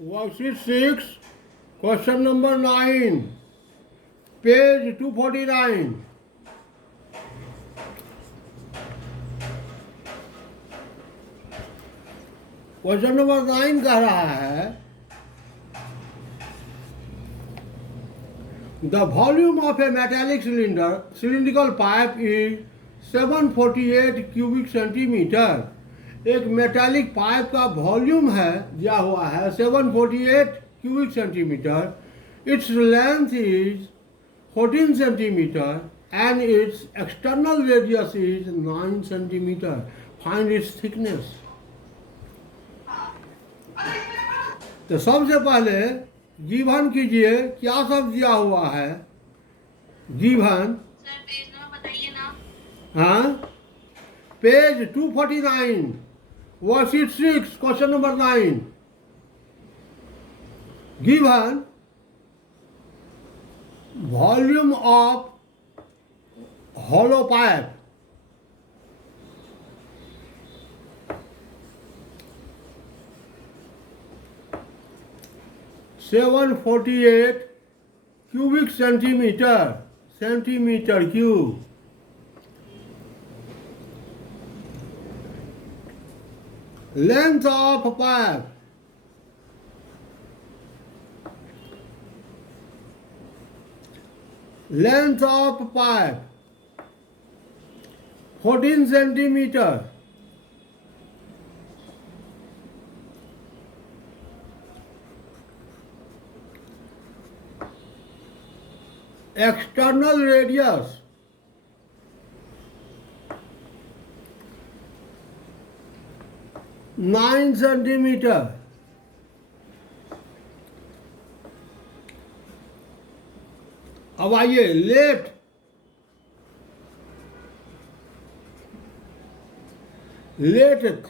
Worksheet 6, question number 9, page 249. Question number 9 कह रहा है the volume of A metallic cylindrical pipe is 748 cubic centimetre. एक metallic pipe का volume है दिया हुआ है 748 cubic centimetre. Its length is 14 centimetre and it's external radius is 9 centimetre. Find its thickness. तो सबसे पहले गिवन कीजिए क्या सब दिया हुआ है। गिवन सर पेज नंबर बताइए ना। हाँ, page 249, worksheet 6, question number 9। Given volume of hollow pipe, (748 cubic centimeter cube). Length of pipe, length of pipe 14 centimeter. External radius 9 centimeter. अब आइए let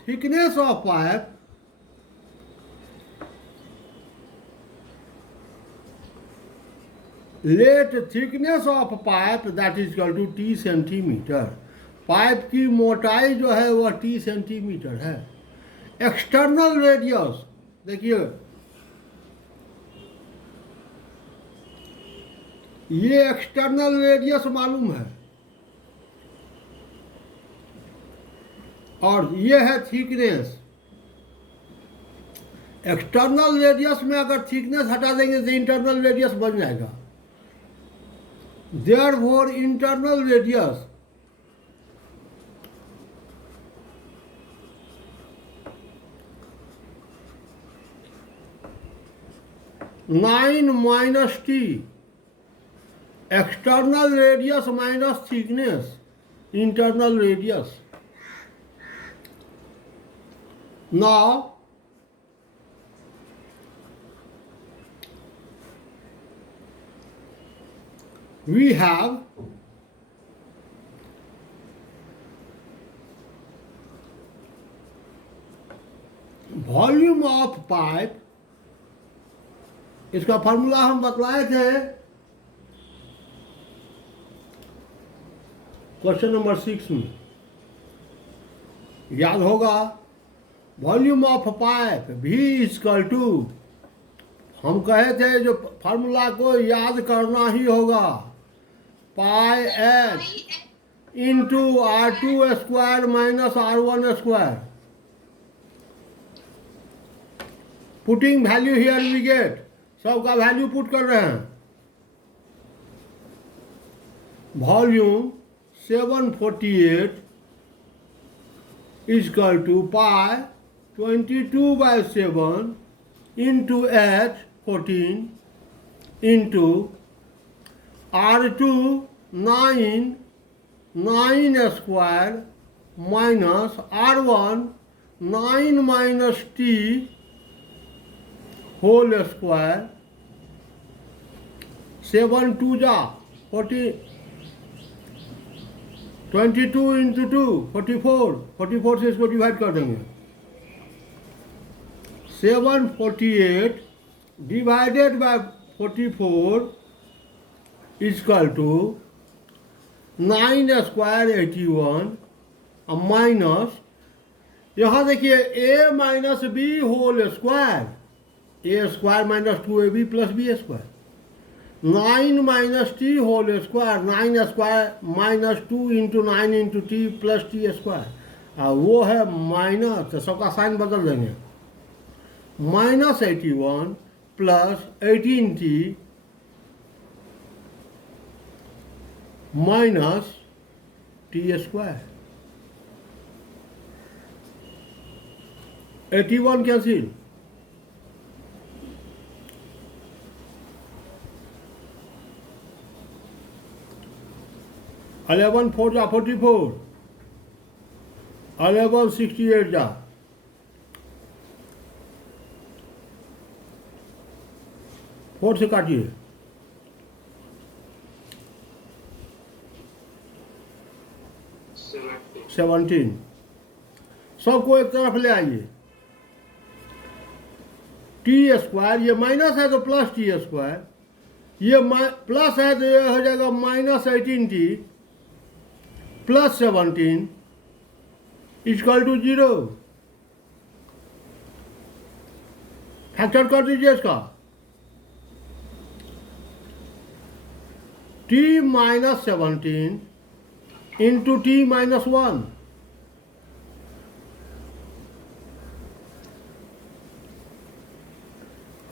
thickness of pipe that is equal to T centimetre. Pipe की मोटाई जो है वह T centimetre है। External radius देखिए, ये एक्सटर्नल रेडियस मालूम है और ये है थिकनेस। एक्सटर्नल रेडियस में अगर थिकनेस हटा देंगे तो इंटरनल रेडियस बन जाएगा। Therefore internal radius nine minus t, external radius minus thickness, internal radius. Now we have volume of pipe. इसका फॉर्मूला हम बतलाए थे क्वेश्चन नंबर 6 में, याद होगा। Volume of pipe V equal to, हम कहे थे जो फार्मूला को याद करना ही होगा, pi H into R2 square minus R1 square. Putting value here we get, सबका वैल्यू पुट कर रहे हैं। Volume 748 equal to pi 22/7 into H 14 into R2 9 square minus R1 9 minus T whole square। 7 2 जा 40, 22 into 2 44 से इसको divide कर देंगे। 748 divided by 44 is equal to 9 square 81 minus, यहाँ देखिए a minus b whole square a square minus 2ab plus b square, 9 minus t whole square, 9 square minus 2 into 9 into t plus t square, और वो है minus, तो सबका sign बदल देंगे, minus 81 plus 18t minus t square, 81 cancel, eleven 4 जा 44, 11 68 जा 4 से काटिए, 17, सबको एक तरफ ले आइए, टी स्क्वायर, ये माइनस है तो प्लस टी स्क्वायर, ये प्लस है तो ये हो जाएगा minus 18t plus 17 equal to 0, factor कर दीजिए इसका, t minus 17 into t minus 1,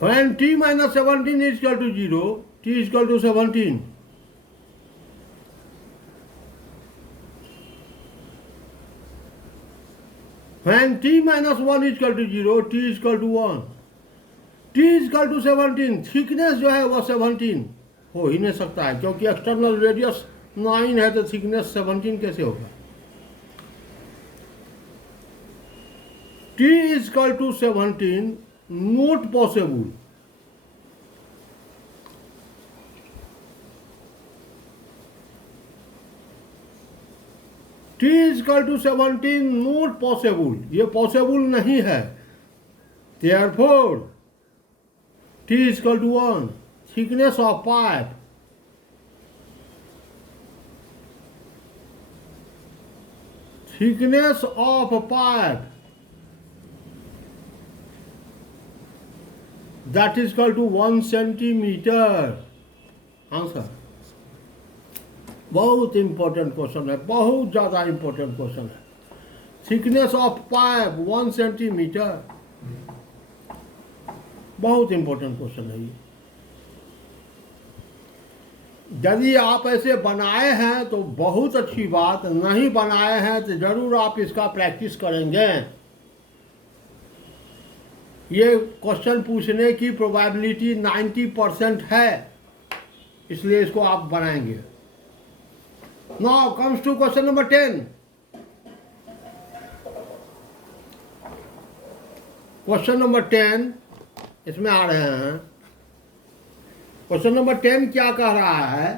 when t minus 17 is equal to 0, t is equal to 17. When t minus 1 is equal to 0, t is equal to 1. t is equal to 17, thickness जो है वो 17 हो ही नहीं सकता है, क्योंकि एक्सटर्नल रेडियस 9 है तो थिकनेस 17 कैसे होगा। t is equal to 17 not possible. t is equal to 17 not possible, ये पॉसिबल नहीं है, therefore t is equal to 1, thickness of pipe, thickness of pipe, that is equal to 1 centimeter. Answer, बहुत important question है, बहुत ज़्यादा important question है। Thickness of pipe 1 centimetre, बहुत important question है ये। यदि आप ऐसे बनाए हैं तो बहुत अच्छी बात, नहीं बनाए हैं तो जरूर आप इसका प्रैक्टिस करेंगे। ये क्वेश्चन पूछने की प्रोबेबिलिटी 90% है, इसलिए इसको आप बनाएंगे। Now comes to question number 10। Question number 10 इसमें आ रहे हैं। क्वेश्चन नंबर 10 क्या कह रहा है?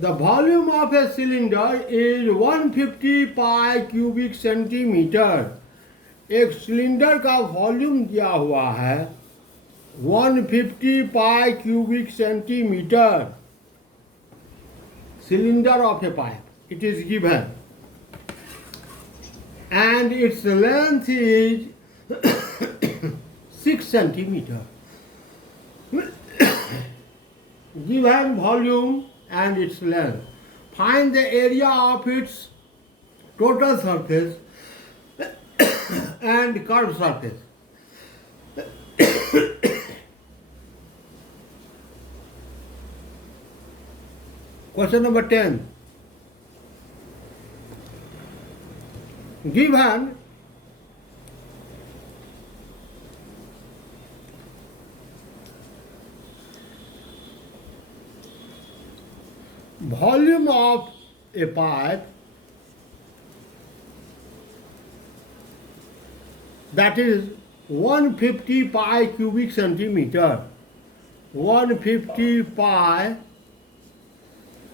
The volume of a cylinder is 150 pi cubic centimetre. एक सिलेंडर का वॉल्यूम दिया हुआ है 150 pi cubic centimetre. Cylinder of a pipe, it is given, and its length is 6 centimeter. Given volume and its length. Find the area of its total surface and curved surface. Question number 10. Given volume of a pipe, that is 150 pi cubic centimeter, 150 pi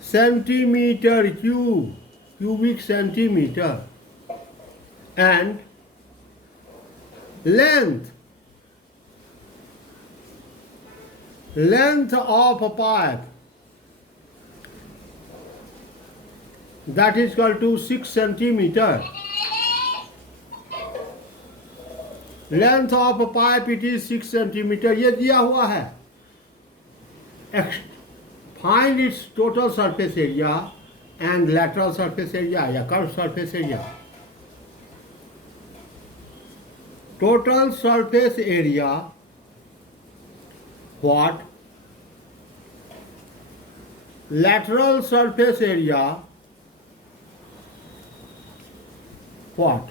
centimeter cube, cubic centimeter, and length of a pipe, that is equal to 6 centimeter. Length of pipe it is 6 centimetre, ये दिया हुआ है। Find its total surface area and lateral surface area या curve surface area. Total surface area what, lateral surface area what,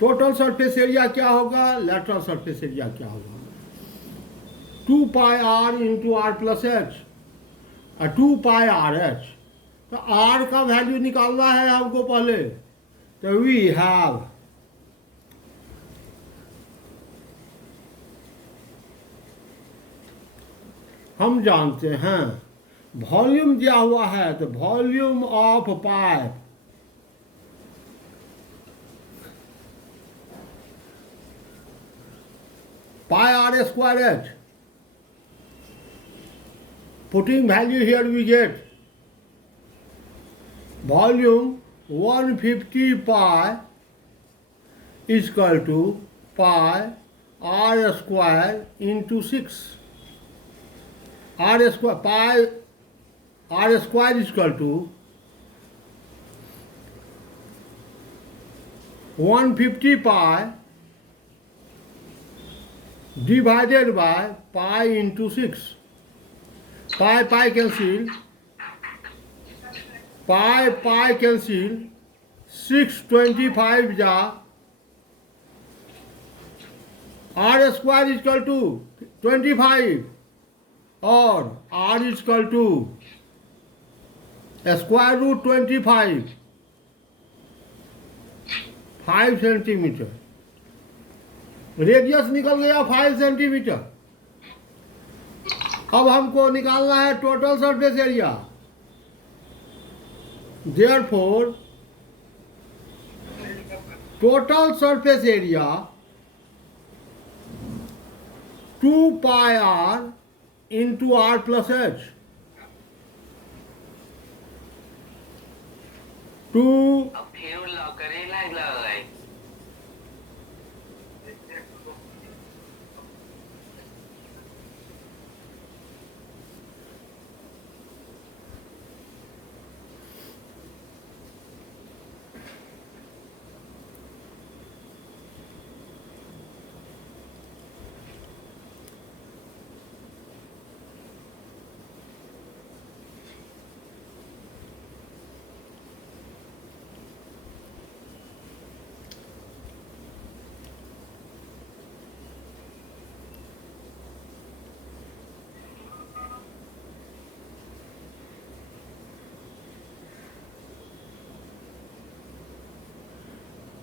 total surface area क्या होगा, lateral surface area क्या होगा, 2 pi are into are plus H, 2 pi are H. तो R का value निकालना है हमको पहले, तो वी हैव हम जानते हैं वॉल्यूम दिया हुआ है, तो volume of pipe pi are square h, putting value here we get volume 150 pi is equal to pi are square into 6, r square pi are square is equal to 150 pi divided by pi into 6, pi cancel, pi cancel, 625 जा r square is equal to 25 और r is equal to square root 25, 5 centimetre. Radius निकल गया 5 centimetre. अब हमको निकालना है total surface area. Therefore total surface area 2 pi are into are plus H, 2 अब फिर लॉक करे लागलं.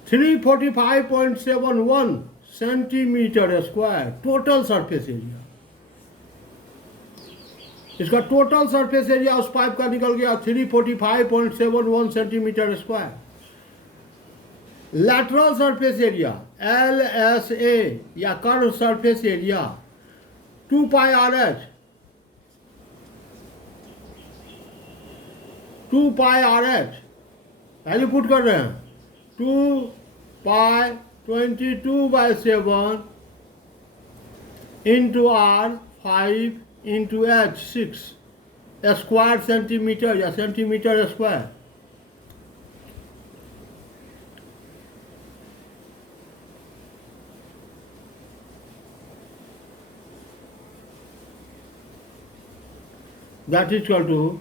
Three 345.71 centimetre square total surface area. इसका टोटल सरफेस एरिया उस पाइप का निकल गया 345.71 centimetre square. Lateral surface area LSA या curve surface area 2 pi are h, 2 pi are h value put कर रहे हैं 2 pi 22/7 into R 5 into H 6 square centimetre या centimetre square. That is equal to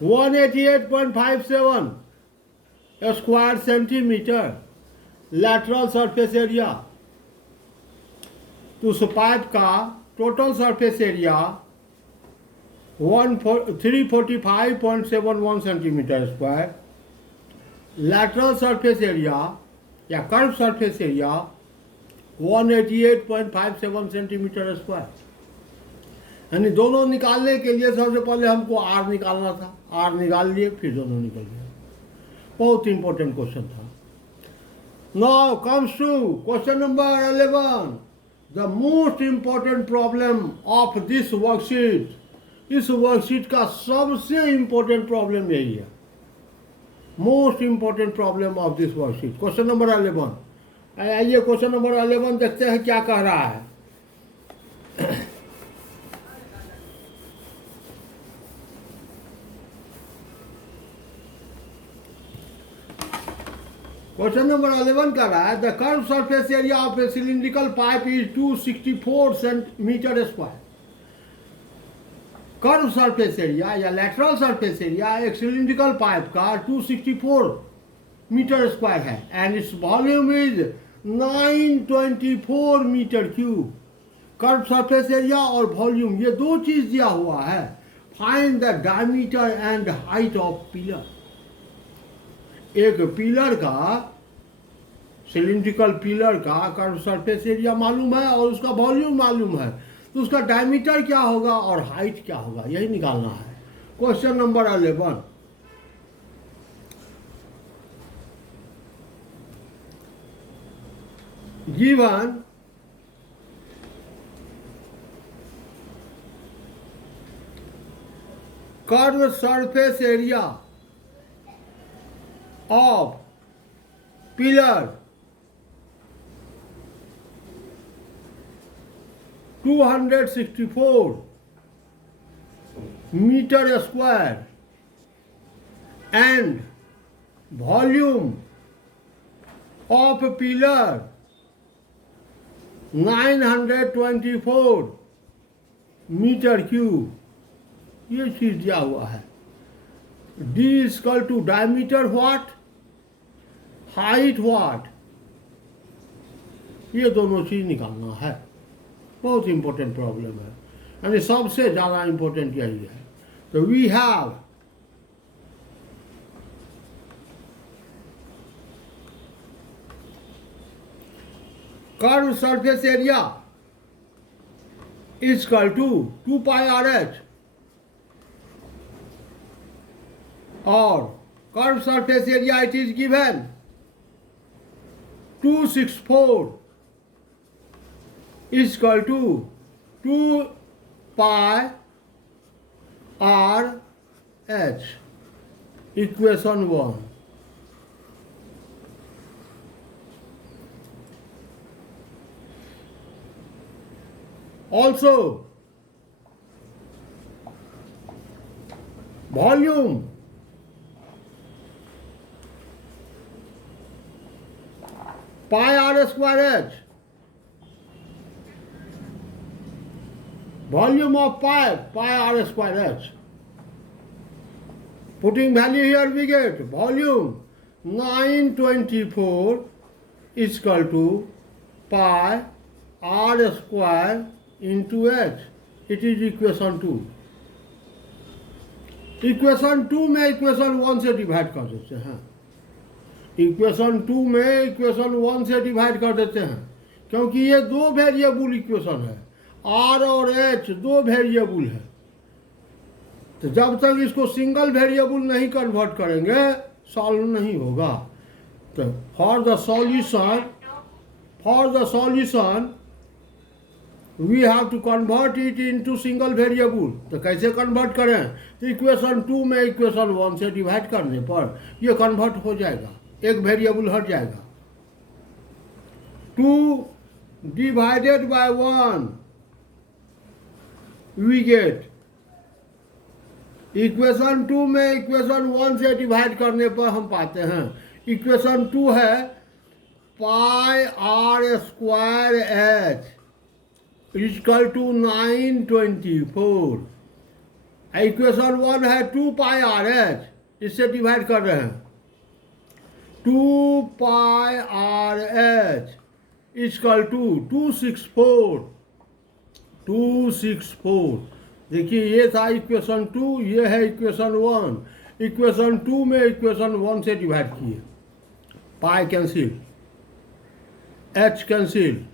188.57 square centimetre lateral surface area. तो उस pipe का total surface area 345.71 centimetre square, lateral surface area या curve surface area 188.57 centimetre square. यानी दोनों निकालने के लिए सबसे पहले हमको आर निकालना था, आर निकाल लिए फिर दोनों निकल गए। बहुत इंपॉर्टेंट क्वेश्चन था। Now comes to question number 11. The most important problem of this worksheet. इस वर्कशीट का सबसे इम्पोर्टेंट प्रॉब्लम यही है. Most important problem of this worksheet. Question number 11. आइए क्वेश्चन नंबर 11 देखते हैं क्या कह रहा है. क्वेश्चन नंबर 11 कर रहा है the curve surface area of a cylindrical pipe is 264 centimetre square. Curve surface area या लेटरल सरफेस एरिया एक सिलिंड्रिकल पाइप का 264 मीटर स्क्वायर है and its volume is 924 metre cube. Curve surface area और volume ये दो चीज दिया हुआ है. Find the diameter and height of pillar. एक पिलर का सिलिंड्रिकल पिलर का कर्व सरफेस एरिया मालूम है और उसका वॉल्यूम मालूम है, तो उसका डायमीटर क्या होगा और हाइट क्या होगा यही निकालना है. Question number 11. Given curve surface area of pillar 264 meter square and volume of pillar 924 meter cube. ये चीज दिया हुआ है. D is equal to diameter what, height what, ये दोनों चीज निकालना है. बहुत इंपॉर्टेंट प्रॉब्लम है, यानी सबसे ज्यादा इंपॉर्टेंट यही है. तो we have curve surface area is equal to 2 pi are H और curve surface area it is given 264 is equal to 2 pi r h. Equation 1. Also volume pi r square h. Volume of pipe pi r square h. Putting value here we get volume 924 is equal to pi r square into h. It is equation 2. Equation 2 में equation 1 से divide कर देते हैं. Equation 2 में equation 1 से divide कर देते हैं क्योंकि ये दो वेरिएबल इक्वेशन है. आर और एच दो वेरिएबल है, तो जब तक इसको सिंगल वेरिएबल नहीं कन्वर्ट करेंगे सॉल्व नहीं होगा. तो for the solution we have to convert it into single variable. तो कैसे कन्वर्ट करें? तो इक्वेशन 2 में इक्वेशन 1 से डिवाइड करने पर ये कन्वर्ट हो जाएगा, एक वेरिएबल हट जाएगा. 2 divided by 1 we get. Equation 2 में इक्वेशन 1 से डिवाइड करने पर हम पाते हैं इक्वेशन 2 है pi are square H equal to 924. Equation 1 है 2 पाई आर एच, इससे डिवाइड कर रहे हैं 2 pi are H equal to 264. देखिए ये था इक्वेशन 2, ये है इक्वेशन 1. इक्वेशन 2 में इक्वेशन 1 से डिवाइड किए, pi cancel, h cancel,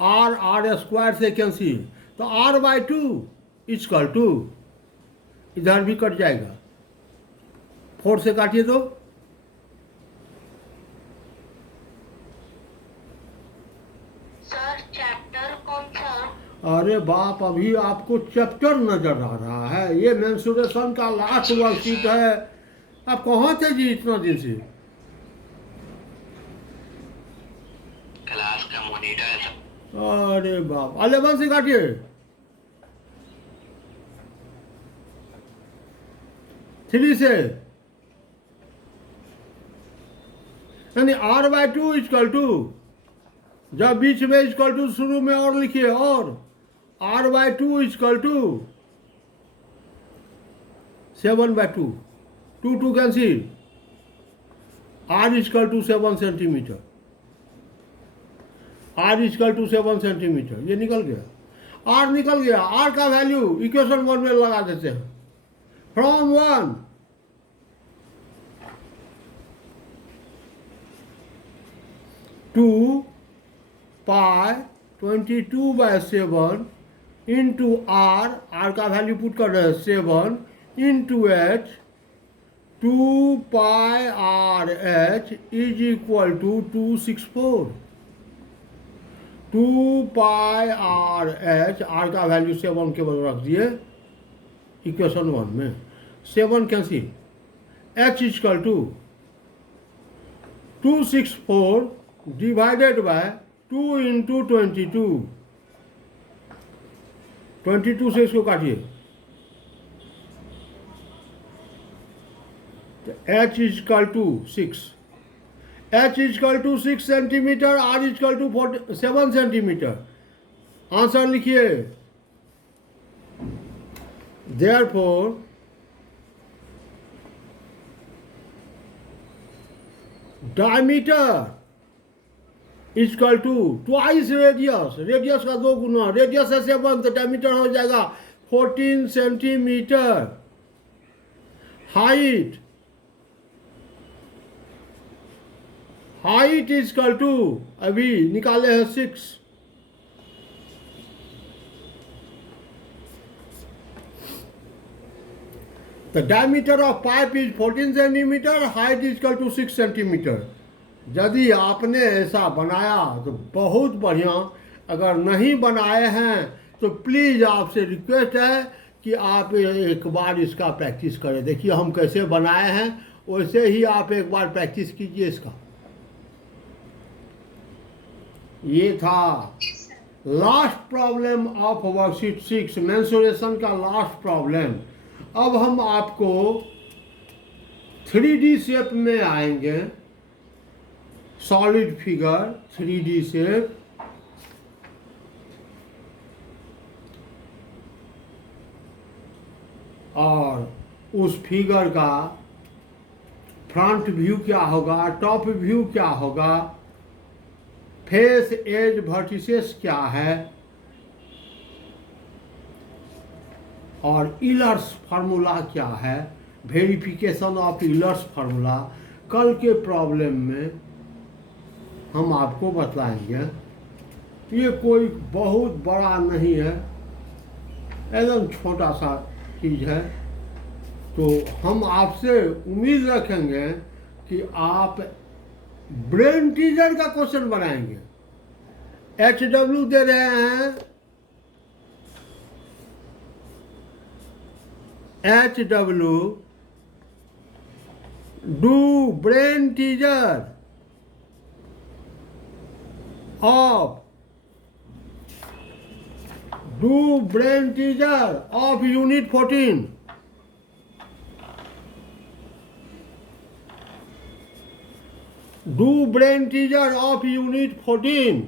r square से कैंसिल, तो r बाई 2 इक्वल टू, इधर भी कट जाएगा, 4 से काटिए तो अरे बाप, अभी आपको चैप्टर नजर आ रहा है। ये मेंसुरेशन का लास्ट वर्कशीट है। आप कहाँ थे जी इतना दिन से? क्लास का मॉनिटर है सब। अरे बाप, 11 से काटिए। थ्री से, यानी R/2 इक्वल टू, जब बीच में इक्वल टू शुरू में और लिखिए, और R/2 equal to 7/2, 2 cancel, R equal to 7 centimetre, R equal to 7 centimetre. ये निकल गया, R निकल गया। R का वैल्यू इक्वेशन 1 में लगा देते हैं। From 1 2 pi 22/7 into R, R का वैल्यू पुट कर रहे हैं 7 into H, 2 pi RH is equal to 264। 2 pi RH, R का वैल्यू 7 के बदले रख दिए इक्वेशन 1 में। 7 cancel, H equal to 264 divided by 2 into 22। 22 से इसको काटिए, तो H equal to 6, H equal to 6 centimetre, R equal to 7 centimetre. Answer लिखिए। Therefore diameter equal to twice radius, radius का 2 गुना, रेडियस है 7 तो डायमीटर हो जाएगा 14 centimetre. Height, height equal to अभी निकाले हैं 6, the diameter of pipe is 14 centimetre, height is equal to 6 centimetre. यदि आपने ऐसा बनाया तो बहुत बढ़िया, अगर नहीं बनाए हैं तो प्लीज़ आपसे रिक्वेस्ट है कि आप एक बार इसका प्रैक्टिस करें। देखिए हम कैसे बनाए हैं, वैसे ही आप एक बार प्रैक्टिस कीजिए इसका। ये था last problem of worksheet 6, mensuration का लास्ट प्रॉब्लम। अब हम आपको 3D शेप में आएंगे, सॉलिड फिगर 3D शेप। और उस फिगर का फ्रंट व्यू क्या होगा, टॉप व्यू क्या होगा, फेस एज वर्टिसेस क्या है, और इलर्स फार्मूला क्या है, वेरिफिकेशन ऑफ इलर्स फार्मूला कल के प्रॉब्लम में हम आपको बताएंगे। ये कोई बहुत बड़ा नहीं है, एकदम छोटा सा चीज़ है। तो हम आपसे उम्मीद रखेंगे कि आप ब्रेन टीजर का क्वेश्चन बनाएंगे। HW दे रहे हैं, HW do brain teaser of, do brain teaser of unit 14। Do brain teaser of unit 14।